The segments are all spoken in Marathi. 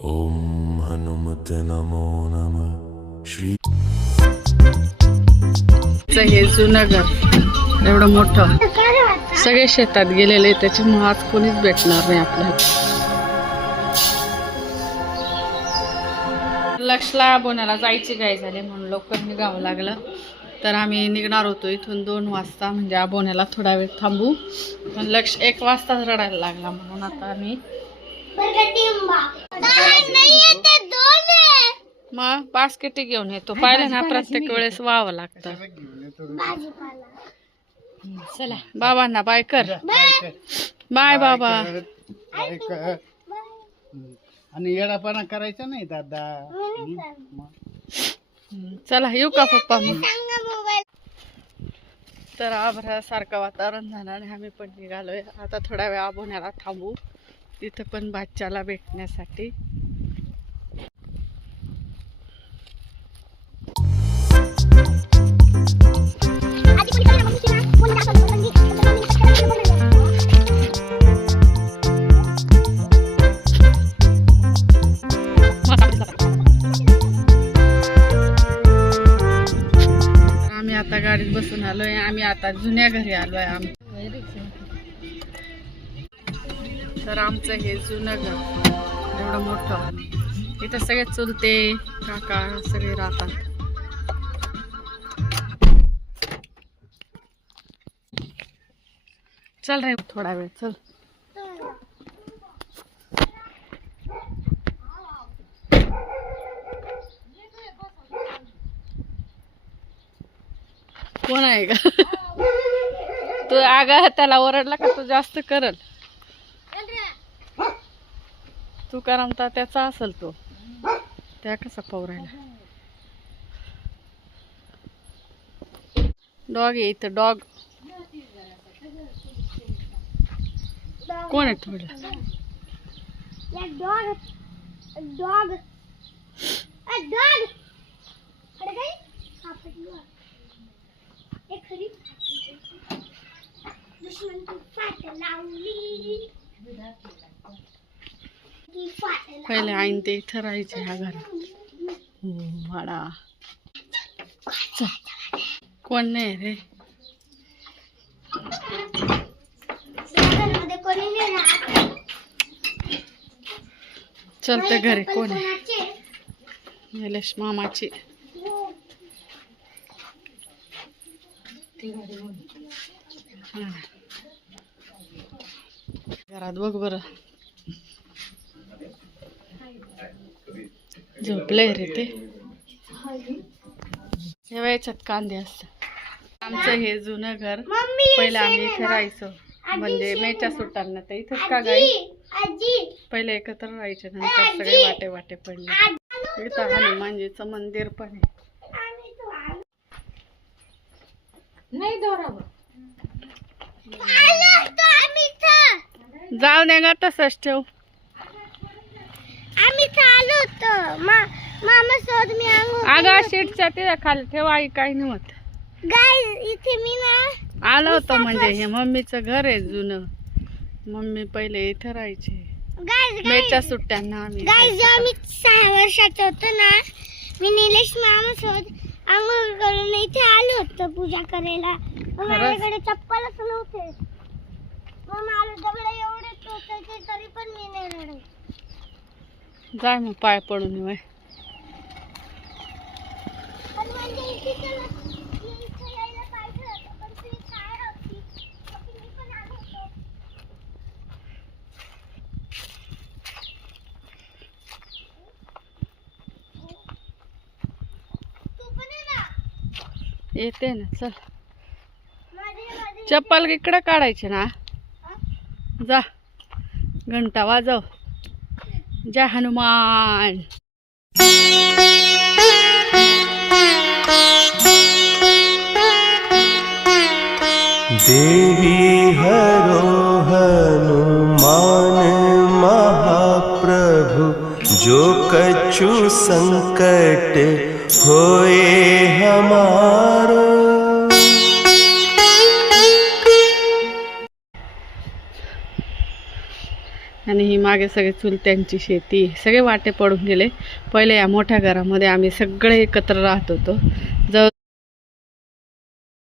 ओम हनुमते नमो नमः श्री हे जुनं घर एवढं मोठं सगळे शेतात गेलेले त्याच्यामुळे आज कोणीच भेटणार नाही आपल्याला. लक्षला बोनाला जायची घाई झाली म्हणून लवकर निघावं लागलं. तर आम्ही निघणार होतो इथून 2 वाजता, म्हणजे आबोण्याला थोडा वेळ थांबू. पण लक्ष 1 वाजताच रडायला लागला म्हणून आता आम्ही मग बास्केट घेऊन येतो. पाहिलं ना प्रत्येक वेळेस व्हावं लागतं. चला बाबांना बाय कर. बाय बाबा. आणि येडापणा करायचा नाही दादा. चला येऊ का पप्पा मग. तर आभारासारखं वातावरण झालं आणि आम्ही पण निघालोय. आता थोड्या वेळ आबोण्याला थांबू, तिथं पण बाच्चाला भेटण्यासाठी. आम्ही आता गाडीत बसून आलोय. आम्ही आता जुन्या घरी आलोय. आम्ही तर आमचं हे जुनं घर एवढं मोठं, इथं सगळे चुलते काका सगळे राहतात. चल रे थोडा वेळ चल. कोण आहे का तू? आगा त्याला ओरडला का तू जास्त करल. तू करमता त्याचा असेल तो, त्या कसा पवरायला. डॉग आहे इथं. डॉग कोण आहे थोडं? पहिले आईन ते इथं राहायचे ह्या घरात. वाडा कोण नाही रे. चलते घरी कोण आहे? निलेश मामाची. घरात बघ बरं. झोपले रे ते. याच्यात कांदे असतात. आमचं हे जुनं घर. पहिलं आम्ही इथे राहायचो, म्हणजे मेच्या सुट्टांना. तर इथंच का गाई पहिले एकत्र राहायचे, नंतर सगळे वाटे वाटे पडले. इथं हनुमानजीचं मंदिर पण आहे. जाऊ दे ग तसंच ठेव. आम्ही चालू होतो मामा सोबत. मी अगं शीटच्या तिला खाली ठेव. आई काही नाही होत. गाईज इथे मी ना आलं होतं. म्हणजे हे मम्मीचं घर आहे जुनं. मम्मी पहिले इथं राहायचे मेच्या सुट्ट्यांना. आम्ही जेव्हा मी 6 वर्षाचं होतो ना, मी निलेश मामा सोबत आंघोळ करून इथे आलो होतो पूजा करायला. माझ्याकडे चप्पलच नव्हते. मग मला दगड एवढे टोचायचे तरी पण मी नाही रडले. जाय मग पाय पडून येऊ. येते ना चल. चप्पल इकडे काढायचे ना. जा घंटा वाजव. जय हनुमान. देवी हरो हनुमान महाप्रभु जो कछु संकट होए हमारो। आणि ही मागे सगळे चुलत्यांची शेती, सगळे वाटे पडून गेले. पहिले या मोठ्या घरामध्ये आम्ही सगळे एकत्र राहत होतो. जवळ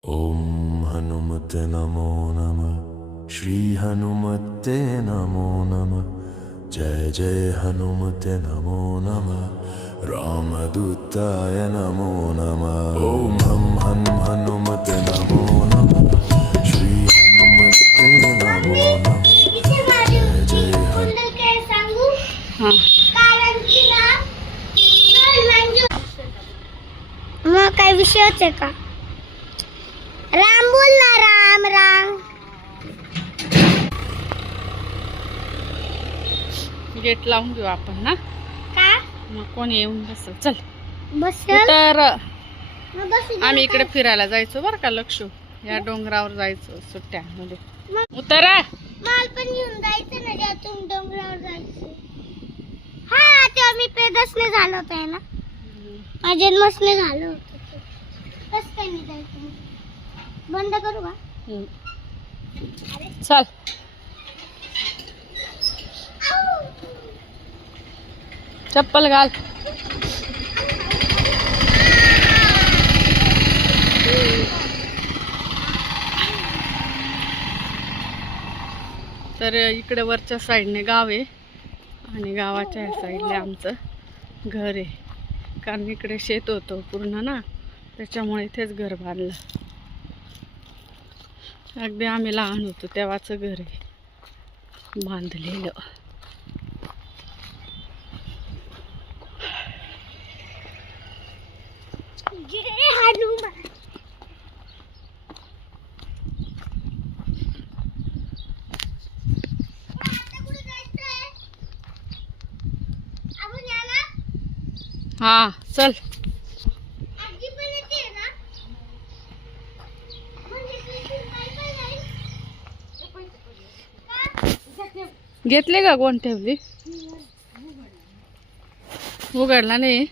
ॐ हनुमते नमो नमः श्री हनुमते नमो नमः जय जय हनुमते नमो नमः रामदूताय नमो नमः ॐ हम हनुमते नमो नमः श्री हनुमते नमो नमः जय जय कुंडल काय सांगू? हां कारण की ना मग काय विषयच आहे का? राम बोल ना, राम राम. गेट लावून घेऊ आपण ना, का मग कोणी येऊन बसल. चल बसेल तर मग बसू दे. आम्ही इकडे फिरायला जायचो बरं का लक्षू, या डोंगरावर जायचो सुट्ट्यामध्ये. उतरा. माल पण घेऊन जायचं ना, जेव्हा तुम्ही डोंगरावर जायचं. हा तेव्हा मी पेदसने झालं होतं ना, माझ्या जन्मसने झालं होतं. कसं काय नाही जायचं? बंद करू का? चल चप्पल घाल. तर इकडे वरच्या साईडने गाव आहे आणि गावाच्या ह्या साईडला आमचं घर आहे. कारण इकडे शेत होतं पूर्ण ना, त्याच्यामुळे इथेच घर बांधलं. अगदी आम्ही लहान होतो तेव्हाचं घर आहे बांधलेलं. जय हनुमान. आता कुठे जायचंय? आपण याला हा चल. आजी पण येते ना, म्हणजे तुझी बाई नाही. घेतले का कोण ठेवली? उघडला नाही.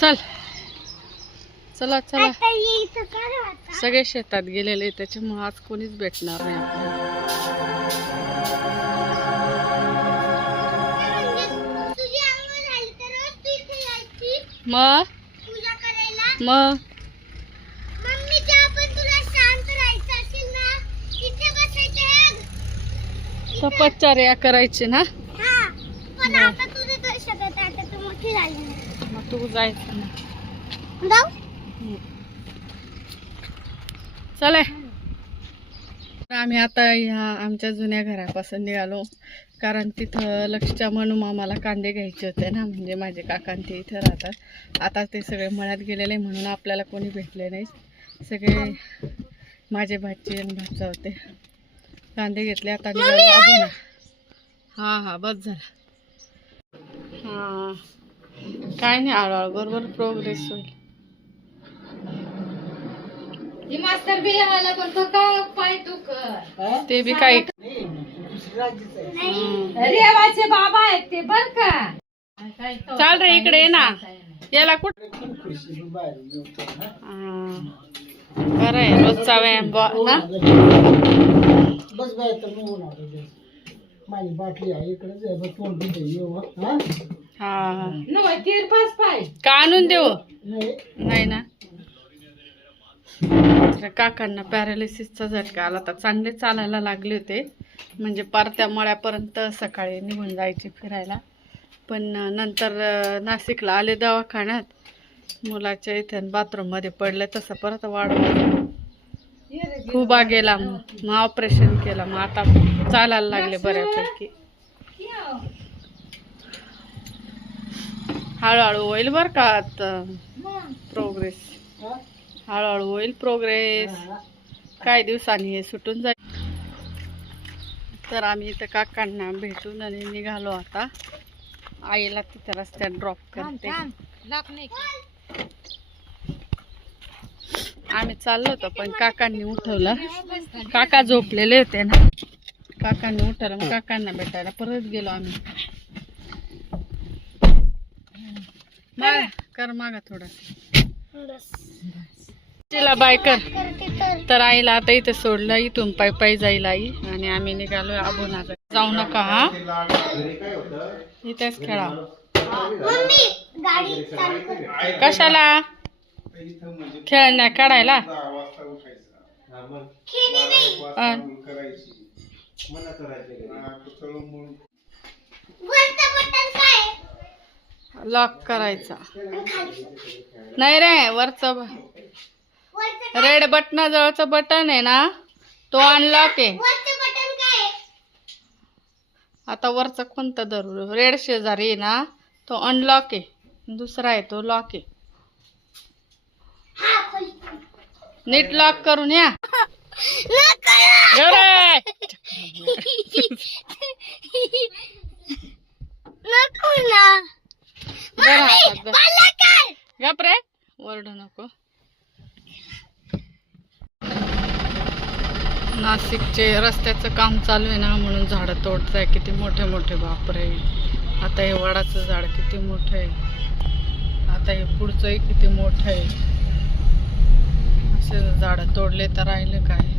चल चला चला. आता इथं काय होतं? सगळे शेतात गेलेले त्याच्यामुळे आज कोणीच भेटणार नाही आपल्याला. म्हणजे तुझी अंघोळ झाली तर रोज तू इथे यायची मग पूजा करायला. मग मम्मी जेव्हा पण तुला शांत राहायचं असेल ना, इथे बसायचं. तपश्चर्या करायची ना. हा पण आता तुझे तर शकत आता तू मोठी झाली. मग तू जायचं ना. जाऊ. चला आम्ही आता ह्या आमच्या जुन्या घरापासून निघालो. कारण तिथं लक्षच्या म्हणून मामाला कांदे घ्यायचे होते ना, म्हणजे माझे काका ते इथं राहतात. आता ते सगळे मळ्यात गेलेले म्हणून आपल्याला कोणी भेटले नाही. सगळे माझे भाची आणि भाचा होते. कांदे घेतले आता निघालो अजून. हां हां बस झाला. हां काय नाही, हळूहळू बरोबर प्रोग्रेस होईल. ते बी काही रेवाचे बाबा आहेत ते बर का. चाल रे इकडे ये ना. याला कुठं बरं आहे रोजचा व्यायाम ना. बस बाय तर मी होणार माझी बाटली आहे इकडे तोंड येऊ. हा नो तीर पाच पाय का आणून देऊ? नाही नाही ना. तर काकांना पॅरालिसिसचा झटका आला तर चांगले चालायला लागले होते. म्हणजे परत्या मळ्यापर्यंत सकाळी निघून जायचे फिरायला. पण नंतर नाशिकला आले दवाखान्यात. मुलाच्या इथे बाथरूममध्ये पडले तसं परत वाढवलं. खूप गेला मग ऑपरेशन केलं. मग आता चालायला लागले बऱ्यापैकी. हळूहळू होईल बरं का आता प्रोग्रेस. हळूहळू होईल प्रोग्रेस. काही दिवसांनी हे सुटून जाईल. तर आम्ही इथं काकांना भेटून आणि निघालो आता. आईला तिथं रस्त्यात ड्रॉप करते. आम्ही चाललो होतो पण काकांनी उठवलं. काका झोपलेले होते ना, काकांनी उठवलं. मग काकांना भेटायला परत गेलो आम्ही. कर मागा थोडं. तिला बाय कर. करते तर तर आईला आता इथे सोडलं, इथून पायी पायी जाईल आई आणि आम्ही निघालोय आबोनाकडे. जाऊ नका हा, इथेच खेळा. मम्मी गाडी चालू कर. कशाला खेळण्या काढायला? खेळणी नाही. वरचं बटन काय आहे? लॉक करायचा आणि खाली नाही रे, वरचं वरचं रेड बटना जवळचं बटन आहे ना, तो अनलॉक आहे. वरचं बटन काय आहे? आता वरचं कोणतं धरू? रेड शेजारी आहे ना, तो अनलॉक आहे. दुसरा आहे तो लॉक आहे. हा खोली. नीट लॉक करून या. नको. अरे! नको ना. धर हातात, धर. मला काय? गप रे, ओरडू नको. नाशिकचे रस्त्याचं काम चालू आहे ना, म्हणून झाडं तोडताय. किती मोठे मोठे, बापरे. आता हे वडाचं झाड किती मोठं आहे, आता हे पुढचंही किती मोठं आहे. असे झाडं तोडले तर राहिलं काय.